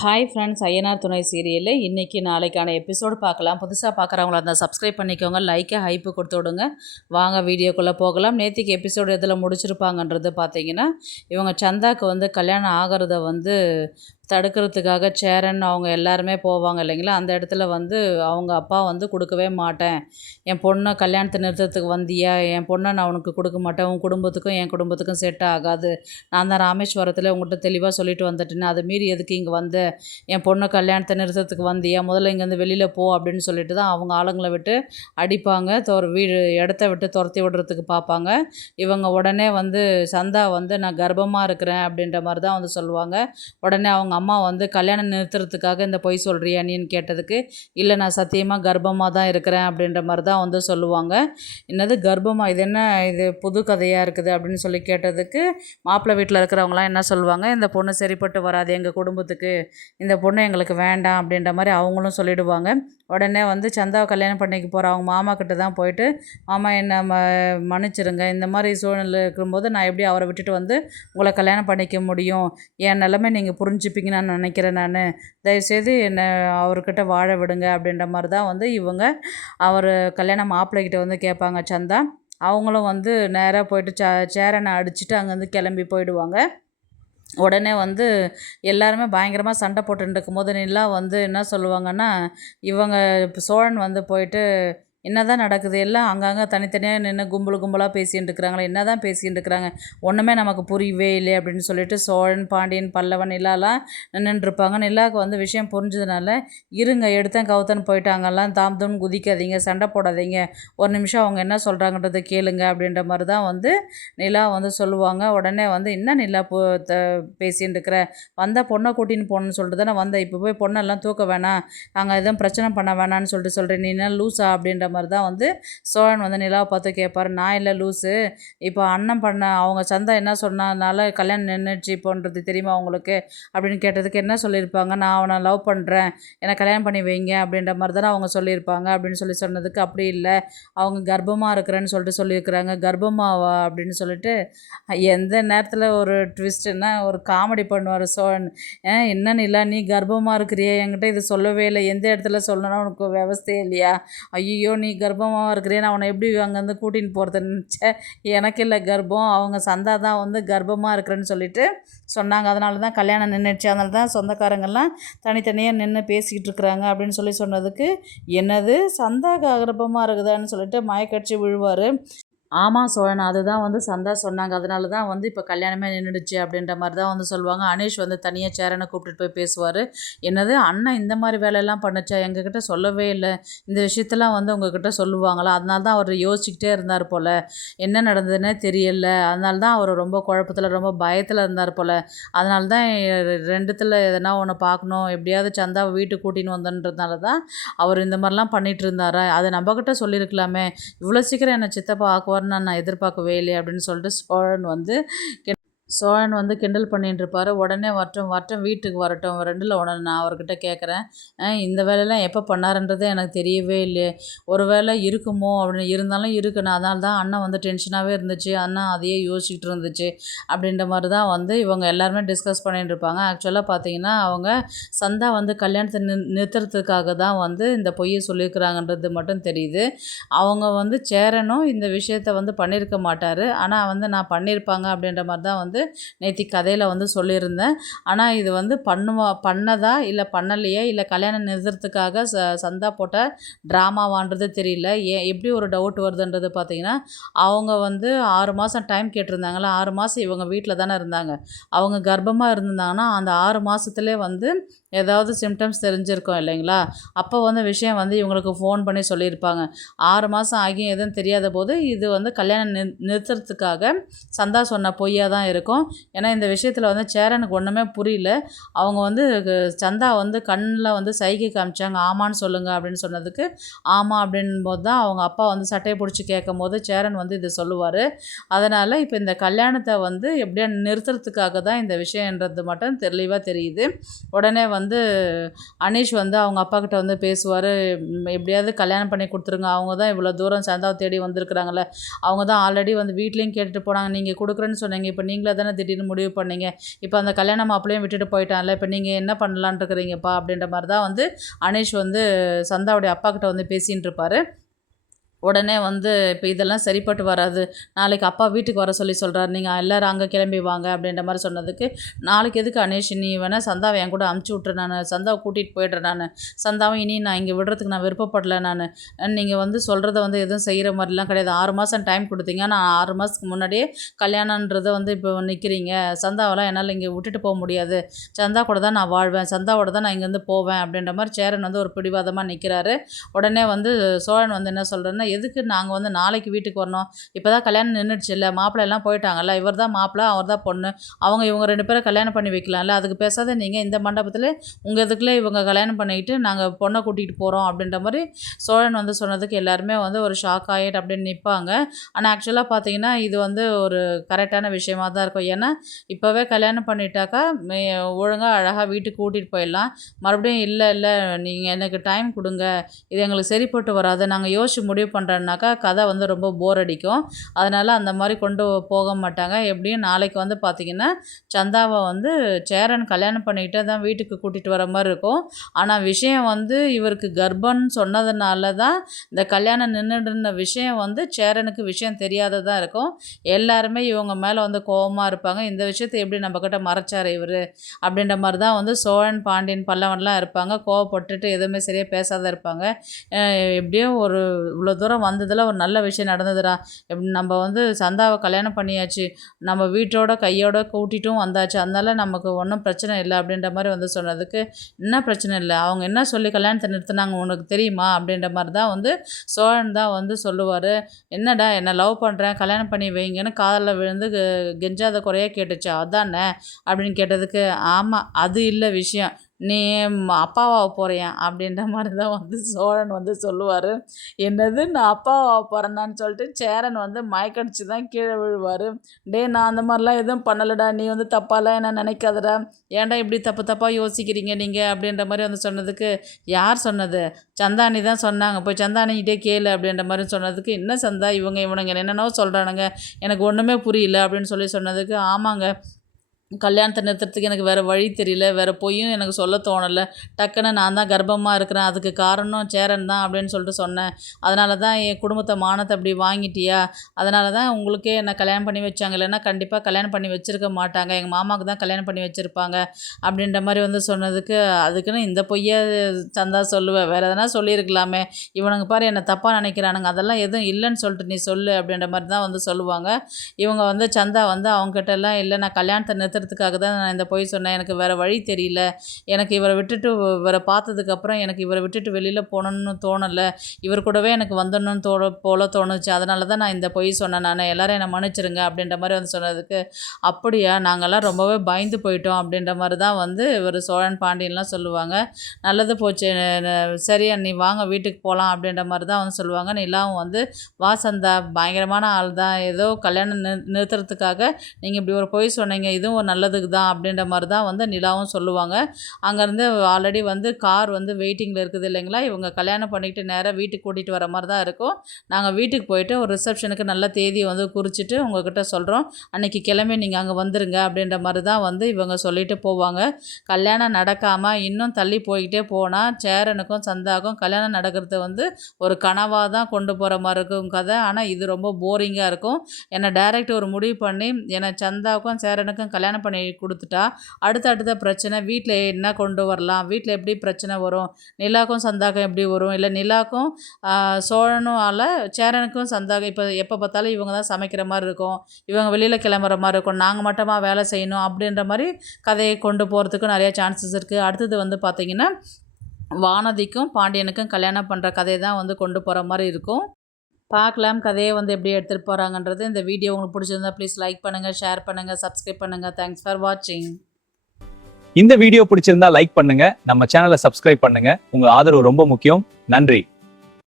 Hi friends, Ayyanar துணை சீரியலில் இன்றைக்கி நாளைக்கான எபிசோடு பார்க்கலாம். புதுசாக பார்க்குறவங்களா இருந்தால் சப்ஸ்கிரைப் பண்ணிக்கோங்க, லைக்கை ஹைப்பு கொடுத்து விடுங்க. வாங்க வீடியோக்குள்ளே போகலாம். நேற்றுக்கு எபிசோடு எதில் முடிச்சிருப்பாங்கன்றது பார்த்தீங்கன்னா, இவங்க சந்தாக்கு கல்யாணம் ஆகிறத தடுக்கிறதுக்காக சேரன் அவங்க எல்லாருமே போவாங்க இல்லைங்களா. அந்த இடத்துல அவங்க அப்பா கொடுக்கவே மாட்டேன், என் பொண்ணை கல்யாணத்தை நிறுத்தத்துக்கு வந்தியா, என் பொண்ணை நான் உனக்கு கொடுக்க மாட்டேன், உன் குடும்பத்துக்கும் என் குடும்பத்துக்கும் செட் ஆகாது, நான் தான் ராமேஸ்வரத்தில் உங்கள்கிட்ட தெளிவாக சொல்லிட்டு வந்துட்டேன்னு, அதை மீறி எதுக்கு இங்கே என் பொண்ணை கல்யாணத்தை நிறுத்தத்துக்கு வந்தியா, முதல்ல இங்கேருந்து வெளியில் போ அப்படின்னு சொல்லிட்டு தான் அவங்க ஆளுங்களை விட்டு அடிப்பாங்க, இடத்த விட்டு துரத்தி விடுறதுக்கு பார்ப்பாங்க. இவங்க உடனே சந்தா நான் கர்ப்பமாக இருக்கிறேன் அப்படின்ற மாதிரி தான் சொல்லுவாங்க. உடனே அவங்க அம்மா கல்யாணம் நிறுத்துறதுக்காக இந்த பொய் சொல்கிறியா நீன்னு கேட்டதுக்கு, இல்லை நான் சத்தியமாக கர்ப்பமாக தான் இருக்கிறேன் அப்படின்ற மாதிரி தான் சொல்லுவாங்க. என்னது கர்ப்பமாக, இது என்ன இது புது கதையாக இருக்குது அப்படின்னு சொல்லி கேட்டதுக்கு, மாப்பிள்ளை வீட்டில் இருக்கிறவங்களாம் என்ன சொல்லுவாங்க, இந்த பொண்ணு சரிப்பட்டு வராது எங்கள் குடும்பத்துக்கு, இந்த பொண்ணு எங்களுக்கு வேண்டாம் அப்படின்ற மாதிரி அவங்களும் சொல்லிவிடுவாங்க. உடனே சந்தாவை கல்யாணம் பண்ணிக்க போகிற அவங்க மாமா கிட்ட தான் போயிட்டு, மாமா என்னை மன்னிச்சிருங்க, இந்த மாதிரி சூழ்நிலை இருக்கும்போது நான் எப்படி அவரை விட்டுட்டு உங்களை கல்யாணம் பண்ணிக்க முடியும், என் நிலைமை நீங்கள் புரிஞ்சுப்பீங்கன்னு நான் நினைக்கிறேன், நான் தயவுசெய்து என்னை அவர்கிட்ட வாழ விடுங்க அப்படின்ற மாதிரி தான் இவங்க அவர் கல்யாணம் மாப்பிள்ளைகிட்ட கேட்பாங்க சந்தா. அவங்களும் நேராக போயிட்டு சேரனை அடிச்சுட்டு அங்கேருந்து கிளம்பி போயிடுவாங்க. உடனே எல்லாருமே பயங்கரமாக சண்டை போட்டுட்டு இருக்கும்போது நிலா என்ன சொல்லுவாங்கன்னா, இவங்க சோழன் போயிட்டு என்ன தான் நடக்குது, எல்லாம் அங்கங்கே தனித்தனியாக நின்று கும்பலாக பேசிகிட்டு இருக்கிறாங்களே, என்ன தான் பேசிகிட்டு இருக்கிறாங்க, ஒன்றுமே நமக்கு புரியவே இல்லை அப்படின்னு சொல்லிட்டு சோழன், பாண்டியன், பல்லவன் நிலாலாம் நின்றுருப்பாங்க. நிலாவுக்கு விஷயம் புரிஞ்சதுனால, இருங்க எடுத்தேன் கவுத்தன் போயிட்டாங்கலாம், தாம் குதிக்காதீங்க, சண்டை போடாதீங்க, ஒரு நிமிஷம் அவங்க என்ன சொல்கிறாங்கன்றதை கேளுங்க அப்படின்ற மாதிரி தான் நிலா சொல்லுவாங்க. உடனே என்ன நிலா பேசிகிட்டு இருக்கிற, வந்தால் பொண்ணை கூட்டின்னு போகணுன்னு சொல்லிட்டு தானே வந்தேன், இப்போ போய் பொண்ணெல்லாம் தூக்க வேணாம், அங்கே எதுவும் பிரச்சனை பண்ண வேணான்னு சொல்லிட்டு சொல்கிறேன், நீ என்ன லூஸா அப்படின்ற மாதிரி தான் சோழன் நிலாவை பார்த்து கேட்பார். நான் இல்லை லூஸு, இப்போ அண்ணன் பண்ண அவங்க சந்தா என்ன சொன்னதுனால கல்யாணம் நின்றுச்சு இப்போன்றது தெரியுமா அவங்களுக்கு அப்படின்னு கேட்டதுக்கு என்ன சொல்லியிருப்பாங்க, நான் அவனை லவ் பண்ணுறேன், என்னை கல்யாணம் பண்ணி வைங்க அப்படின்ற மாதிரி தானே அவங்க சொல்லியிருப்பாங்க அப்படின்னு சொன்னதுக்கு, அப்படி இல்லை அவங்க கர்ப்பமாக இருக்கிறேன்னு சொல்லிட்டு சொல்லியிருக்கிறாங்க. கர்ப்பமாவா அப்படின்னு சொல்லிட்டு எந்த நேரத்தில் ஒரு ட்விஸ்ட்டுன்னா ஒரு காமெடி பண்ணுவார் சோழன். என்னன்னு இல்லை, நீ கர்ப்பமாக இருக்கிறியா, என்கிட்ட இது சொல்லவே இல்லை, எந்த இடத்துல சொல்லணும்னா உனக்கு விவஸ்தையே இல்லையா, ஐயோ நீ கர்ப்பமாக இருக்கிறேன், நான் அவனை எப்படி அங்கேருந்து கூட்டின்னு போகிறதுன்னு நினச்சேன், எனக்கு இல்லை கர்ப்பம், அவங்க சந்தா தான் கர்ப்பமாக இருக்கிறேன்னு சொல்லிட்டு சொன்னாங்க, அதனால தான் கல்யாணம் நின்றுச்சு, அதனால தான் சொந்தக்காரங்கள்லாம் தனித்தனியாக நின்று பேசிக்கிட்டு இருக்கிறாங்க அப்படின்னு சொன்னதுக்கு, என்னது சந்தா கர்ப்பமாக இருக்குதான்னு சொல்லிட்டு மயக்கடிச்சு விழுவார். ஆமாம் சோழன், அதுதான் சந்தா சொன்னாங்க, அதனால தான் இப்போ கல்யாணமே நின்றுடுச்சு அப்படின்ற மாதிரி தான் சொல்லுவாங்க. அனீஷ் தனியாக சேரனை கூப்பிட்டுட்டு போய் பேசுவார். என்னது அண்ணன் இந்த மாதிரி வேலையெல்லாம் பண்ணுச்சா, எங்ககிட்ட சொல்லவே இல்லை, இந்த விஷயத்தெல்லாம் உங்ககிட்ட சொல்லுவாங்களா, அதனால தான் அவர் யோசிச்சுக்கிட்டே இருந்தார் போல், என்ன நடந்ததுன்னே தெரியல, அதனால தான் அவர் ரொம்ப குழப்பத்தில் ரொம்ப பயத்தில் இருந்தார் போல், அதனால தான் ரெண்டுத்தில் எதனா ஒன்று பார்க்கணும், எப்படியாவது சந்தாவை வீட்டுக்கு கூட்டின்னு வந்தன்றதுனால தான் அவர் இந்த மாதிரிலாம் பண்ணிகிட்டு இருந்தாரா, அதை நம்மக்கிட்ட சொல்லியிருக்கலாமே, இவ்வளோ சீக்கிரம் என்னை சித்தப்பா ஆக்குவார் நான் எதிர்பார்க்கவே இல்லை அப்படின்னு சொல்லிட்டு சோழன் கிண்டல் பண்ணிட்டு இருப்பார். உடனே வரட்டும் வீட்டுக்கு வரட்டும், ரெண்டில் உடனே நான் அவர்கிட்ட கேட்குறேன், இந்த வேலையெல்லாம் எப்போ பண்ணாருன்றதே எனக்கு தெரியவே இல்லையே, ஒரு வேலை இருக்குமோ அப்படின்னு, இருந்தாலும் இருக்குண்ணா, அதனால தான் அண்ணன் டென்ஷனாகவே இருந்துச்சு, அண்ணன் அதையே யோசிச்சுட்டு இருந்துச்சு அப்படின்ற மாதிரி தான் இவங்க எல்லாருமே டிஸ்கஸ் பண்ணிட்டு இருப்பாங்க. ஆக்சுவலாக பார்த்தீங்கன்னா அவங்க சந்தா கல்யாணத்தை நிறுத்துறதுக்காக தான் இந்த பொய்யை சொல்லியிருக்கிறாங்கன்றது மட்டும் தெரியுது. அவங்க சேரனும் இந்த விஷயத்தை பண்ணியிருக்க மாட்டார், ஆனால் நான் பண்ணியிருப்பாங்க அப்படின்ற மாதிரி தான் நேற்று கதையில் சொல்லியிருந்தேன். ஆனால் இது பண்ணதா இல்லை பண்ணலையே, இல்லை கல்யாணம் நிறுத்துறதுக்காக சந்தா போட்ட ட்ராமாவான்றது தெரியல. எப்படி ஒரு டவுட் வருதுன்றது பார்த்தீங்கன்னா, அவங்க 6 மாதம் டைம் கேட்டிருந்தாங்களா, 6 மாதம் இவங்க வீட்டில் தானே இருந்தாங்க, அவங்க கர்ப்பமாக இருந்திருந்தாங்கன்னா அந்த 6 மாதத்துலேயே ஏதாவது சிம்டம்ஸ் தெரிஞ்சிருக்கோம் இல்லைங்களா, அப்போ விஷயம் இவங்களுக்கு ஃபோன் பண்ணி சொல்லியிருப்பாங்க. 6 மாதம் ஆகியும் எதுவும் தெரியாத போது இது கல்யாணம் நிறுத்துறதுக்காக சந்தா சொன்ன பொய்யாக தான் இருக்கும். ஏன்னா இந்த விஷயத்தில் சேரனுக்கு ஒன்றுமே புரியல. அவங்க சந்தா கண்ணில் சைகை காமிச்சாங்க, ஆமான்னு சொல்லுங்கள் அப்படின்னு சொன்னதுக்கு, ஆமாம் அப்படின்போது தான் அவங்க அப்பா சட்டையை பிடிச்சி கேட்கும் போது சேரன் இது சொல்லுவார். அதனால் இப்போ இந்த கல்யாணத்தை எப்படியா நிறுத்துறதுக்காக தான் இந்த விஷயன்றது மட்டும் தெளிவாக தெரியுது. உடனே அனீஷ் அவங்க அப்பா கிட்ட பேசுவார், எப்படியாவது கல்யாணம் பண்ணி கொடுத்துருங்க, அவங்க தான் இவ்வளோ தூரம் சந்தாவை தேடி வந்திருக்கிறாங்களே, அவங்க தான் ஆல்ரெடி வீட்லேயும் கேட்டுட்டு போனாங்க, நீங்கள் கொடுக்குறேன்னு சொன்னீங்க, இப்போ நீங்களே தானே திடீர்னு முடிவு பண்ணீங்க, இப்போ அந்த கல்யாண மாப்பிள்ளையும் விட்டுட்டு போயிட்டான்ல, இப்போ நீங்கள் என்ன பண்ணலான்னு இருக்கிறீங்கப்பா அப்படின்ற மாதிரி தான் வந்து அனீஷ் வந்து சந்தாவுடைய அப்பா கிட்ட வந்து பேசின்னு இருப்பார். உடனே வந்து இப்போ இதெல்லாம் சரிப்பட்டு வராது, நாளைக்கு அப்பா வீட்டுக்கு வர சொல்கிறார், நீங்கள் எல்லோரும் அங்கே கிளம்பி வாங்க அப்படின்ற மாதிரி சொன்னதுக்கு, நாளைக்கு எதுக்கு அனீஷ், நீ வேணால் சந்தாவை என் கூட அமுச்சு விட்ரு, நான் சந்தாவை கூட்டிகிட்டு போய்ட்றேன், சந்தாவை இனி நான் இங்கே விடுறதுக்கு நான் விருப்பப்படலை, நீங்கள் வந்து சொல்கிறத வந்து எதுவும் செய்கிற மாதிரிலாம் கிடையாது, 6 மாதம் டைம் கொடுத்தீங்க, நான் 6 மாதத்துக்கு முன்னாடியே கல்யாணன்றதை வந்து இப்போ நிற்கிறீங்க, சந்தாவெல்லாம் என்னால் இங்கே விட்டுட்டு போக முடியாது, சந்தா கூட தான் நான் வாழ்வேன், சந்தாவோட தான் நான் இங்கேருந்து போவேன் அப்படின்ற மாதிரி சேரன் வந்து ஒரு பிடிவாதமாக நிற்கிறாரு. உடனே வந்து சோழன் வந்து என்ன சொல்கிறேன்னா, எதுக்கு நாங்கள் வந்து நாளைக்கு வீட்டுக்கு வரணும், இப்போ தான் கல்யாணம் நின்றுடுச்சு இல்லை, மாப்பிள்ளை எல்லாம் போயிட்டாங்கல்ல, இவர் தான் மாப்பிள்ளை அவர் தான் பொண்ணு, இவங்க 2 பேரும் கல்யாணம் பண்ணி வைக்கலாம்ல, அதுக்கு பேசாத நீங்கள் இந்த மண்டபத்தில் உங்கள் இதுக்குள்ளே இவங்க கல்யாணம் பண்ணிக்கிட்டு நாங்கள் பொண்ணை கூட்டிகிட்டு போகிறோம் அப்படின்ற மாதிரி சோழன் வந்து சொன்னதுக்கு எல்லாருமே வந்து ஒரு ஷாக் ஆகிட்டு அப்படின்னு நிற்பாங்க. ஆனால் ஆக்சுவலாக பார்த்தீங்கன்னா இது வந்து ஒரு கரெக்டான விஷயமாக தான் இருக்கும். ஏன்னா இப்போவே கல்யாணம் பண்ணிட்டாக்கா ஒழுங்காக அழகாக வீட்டுக்கு கூட்டிகிட்டு போயிடலாம். மறுபடியும் இல்லை நீங்கள் எனக்கு டைம் கொடுங்க, இது எங்களுக்கு சரிப்பட்டு வராது, நாங்கள் யோசிச்சு முடிவு பண்ணுறேன்னாக்கா கதை வந்து ரொம்ப போர் அடிக்கும். அதனால் அந்த மாதிரி கொண்டு போக மாட்டாங்க. எப்படியும் நாளைக்கு வந்து பார்த்திங்கன்னா சந்தாவை வந்து சேரன் கல்யாணம் பண்ணிக்கிட்டே தான் வீட்டுக்கு கூட்டிகிட்டு வர மாதிரி இருக்கும். ஆனால் விஷயம் வந்து இவருக்கு கர்ப்பம்னு சொன்னதுனால தான் இந்த கல்யாணம் நின்றுடுன விஷயம் வந்து சேரனுக்கு விஷயம் தெரியாததாக இருக்கும். எல்லாருமே இவங்க மேலே வந்து கோபமாக இருப்பாங்க. இந்த விஷயத்தை எப்படி நம்மக்கிட்ட மறைச்சார் இவர் அப்படின்ற மாதிரி தான் வந்து சோழன், பாண்டியன், பல்லவன்லாம் இருப்பாங்க. கோவப்பட்டுட்டு எதுவுமே சரியாக பேசாத இருப்பாங்க. எப்படியும் ஒரு இவ்வளோ தூரம் வந்ததில் ஒரு நல்ல விஷயம் நடந்ததுடா, நம்ம வந்து சந்தாவை கல்யாணம் பண்ணியாச்சு, நம்ம வீட்டோட கையோட கூட்டிட்டும் வந்தாச்சு, அதனால நமக்கு ஒன்றும் பிரச்சனை இல்லை அப்படின்ற மாதிரி வந்து சொன்னதுக்கு, என்ன பிரச்சனை இல்லை, அவங்க என்ன சொல்லி கல்யாணத்தை நிறுத்தினாங்க உனக்கு தெரியுமா அப்படின்ற மாதிரி தான் வந்து சோழன் தான் வந்து சொல்லுவார். என்னடா என்ன லவ் பண்ணுறேன் கல்யாணம் பண்ணி வைங்கன்னு காதலில் விழுந்து கெஞ்சாத குறையாக கேட்டுச்சு அதானே அப்படின்னு கேட்டதுக்கு, ஆமாம் அது இல்லை விஷயம், நீ அப்பாவாக போறியா அப்படின்ற மாதிரி தான் வந்து சோழன் வந்து சொல்லுவார். என்னது நான் அப்பாவாக போகிறேன்னான்னு சொல்லிட்டு சேரன் வந்து மயக்கடிச்சு தான் கீழே விழுவார். நான் அந்த மாதிரிலாம் எதுவும் பண்ணலடா, நீ வந்து தப்பாலாம் என்ன நினைக்காதடா, ஏன்டா இப்படி தப்பாக யோசிக்கிறீங்க நீங்கள் அப்படின்ற மாதிரி வந்து சொன்னதுக்கு, யார் சொன்னது, சந்தானி தான் சொன்னாங்க, போய் சந்தானிகிட்டே கேளு அப்படின்ற மாதிரி சொன்னதுக்கு, என்ன சந்தா இவனுங்க என்னென்னவோ சொல்கிறானுங்க, எனக்கு ஒன்றுமே புரியல அப்படின்னு சொன்னதுக்கு, ஆமாங்க கல்யாணத்தை நிறுத்துறதுக்கு எனக்கு வேறு வழி தெரியல, வேறு பொய்யும் எனக்கு சொல்ல தோணலை, டக்குன்னு நான் தான் கர்ப்பமாக இருக்கிறேன், அதுக்கு காரணம் சேரன் தான் அப்படின்னு சொல்லிட்டு சொன்னேன், அதனால தான் என் குடும்பத்தை மானத்தை அப்படி வாங்கிட்டியா, அதனால தான் உங்களுக்கே என்னை கல்யாணம் பண்ணி வச்சாங்க, இல்லைன்னா கண்டிப்பாக கல்யாணம் பண்ணி வச்சுருக்க மாட்டாங்க, எங்கள் மாமாவுக்கு தான் கல்யாணம் பண்ணி வச்சுருப்பாங்க அப்படின்ற மாதிரி வந்து சொன்னதுக்கு, அதுக்குன்னு இந்த பொய்யை சந்தா சொல்லுவேன், வேறு எதனா சொல்லியிருக்கலாமே, இவனுங்க பாரு என்னை தப்பாக நினைக்கிறானுங்க, அதெல்லாம் எதுவும் இல்லைன்னு சொல்லிட்டு நீ சொல்லு அப்படின்ற மாதிரி தான் வந்து சொல்லுவாங்க. இவங்க வந்து சந்தா வந்து அவங்ககிட்ட எல்லாம் இல்லை, நான் கல்யாணத்தை நிறுத்துறதுக்காக தான் நான் இந்த பொய் சொன்னேன், எனக்கு வேறு வழி தெரியல, எனக்கு இவரை விட்டுட்டு இவரை பார்த்ததுக்கப்புறம் எனக்கு இவரை விட்டுட்டு வெளியில் போகணுன்னு தோணலை, இவர் கூடவே எனக்கு வந்துடணும்னு போல தோணுச்சு, அதனால தான் நான் இந்த பொய் சொன்னேன், நான் எல்லோரும் என்னை மன்னிச்சிருங்க அப்படின்ற மாதிரி வந்து சொன்னதுக்கு, அப்படியா நாங்கள்லாம் ரொம்பவே பயந்து போயிட்டோம் அப்படின்ற மாதிரி தான் வந்து இவர் சோழன், பாண்டியன்லாம் சொல்லுவாங்க. நல்லது போச்சு, சரியா நீ வாங்க வீட்டுக்கு போகலாம் அப்படின்ற மாதிரி தான் வந்து சொல்லுவாங்க. நிலாவும் வந்து வா சந்தா, பயங்கரமான ஆள் தான், ஏதோ கல்யாணம் நிறுத்துறதுக்காக நீங்கள் இப்படி ஒரு பொய் சொன்னீங்க, இதுவும் ஒரு நல்லதுக்கு தான் அப்படின்ற மாதிரி தான் வந்து நிலாவும் சொல்லுவாங்க. அங்கேருந்து ஆல்ரெடி வந்து கார் வந்து வெயிட்டிங்கில் இருக்குது இல்லைங்களா, இவங்க கல்யாணம் பண்ணிக்கிட்டு நேராக வீட்டுக்கு கூட்டிகிட்டு வர மாதிரி தான் இருக்கும். நாங்கள் வீட்டுக்கு போயிட்டு ஒரு ரிசப்ஷனுக்கு நல்ல தேதியை வந்து குறிச்சிட்டு உங்ககிட்ட சொல்கிறோம், அன்றைக்கி கிளம்பி நீங்கள் அங்கே வந்துடுங்க அப்படின்ற மாதிரி தான் வந்து இவங்க சொல்லிட்டு போவாங்க. கல்யாணம் நடக்காமல் இன்னும் தள்ளி போய்கிட்டே போனால் சேரனுக்கும் சந்தாவுக்கும் கல்யாணம் நடக்கிறது வந்து ஒரு கனவாக தான் கொண்டு போகிற மாதிரி இருக்கும் கதை. ஆனால் இது ரொம்ப போரிங்காக இருக்கும். என்னை டைரக்ட் ஒரு முடிவு பண்ணி என்னை சந்தாவுக்கும் சேரனுக்கும் கல்யாணம் பண்ணி கொடுத்துட்டா அடுத்த பிரச்சனை வீட்டில் என்ன கொண்டு வரலாம், வீட்டில் எப்படி பிரச்சனை வரும், நிலாக்கும் சந்தாக்கும் எப்படி வரும், இல்லை நிலாக்கும் சோழனும் சேரனுக்கும் சந்தாகம் இப்போ எப்போ பார்த்தாலும் இவங்க தான் சமைக்கிற மாதிரி இருக்கும், இவங்க வெளியில் கிளம்புற மாதிரி இருக்கும், நாங்கள் மட்டுமா வேலை செய்யணும் அப்படின்ற மாதிரி கதையை கொண்டு போகிறதுக்கு நிறைய சான்சஸ் இருக்குது. அடுத்தது வந்து பார்த்திங்கன்னா வானதிக்கும் பாண்டியனுக்கும் கல்யாணம் பண்ணுற கதையை தான் வந்து கொண்டு போகிற மாதிரி இருக்கும். பார்க்கலாம் கதையை வந்து எப்படி எடுத்துகிட்டு போகிறாங்கன்றது. இந்த வீடியோ உங்களுக்கு பிடிச்சிருந்தா ப்ளீஸ் லைக் பண்ணுங்கள், ஷேர் பண்ணுங்கள், சப்ஸ்கிரைப் பண்ணுங்கள். தேங்க்ஸ் ஃபார் வாட்சிங். இந்த வீடியோ பிடிச்சிருந்தா லைக் பண்ணுங்க, நம்ம சேனலை சப்ஸ்கிரைப் பண்ணுங்க. உங்க ஆதரவு ரொம்ப முக்கியம். நன்றி.